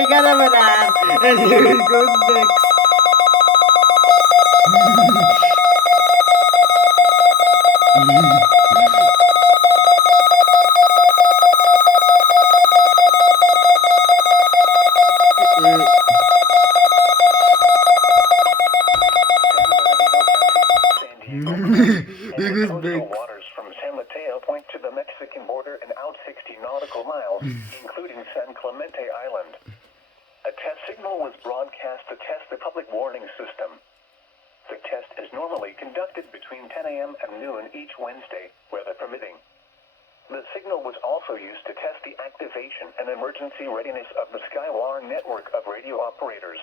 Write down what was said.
ubicada benar. And here it goes BEX. There goes BEX. Waters from San Mateo point to the Mexican border and out 60 nautical miles, including San Clemente Island. A test signal was broadcast to test the public warning system. The test is normally conducted between 10 a.m. and noon each Wednesday, weather permitting. The signal was also used to test the activation and emergency readiness of the Skywire network of radio operators.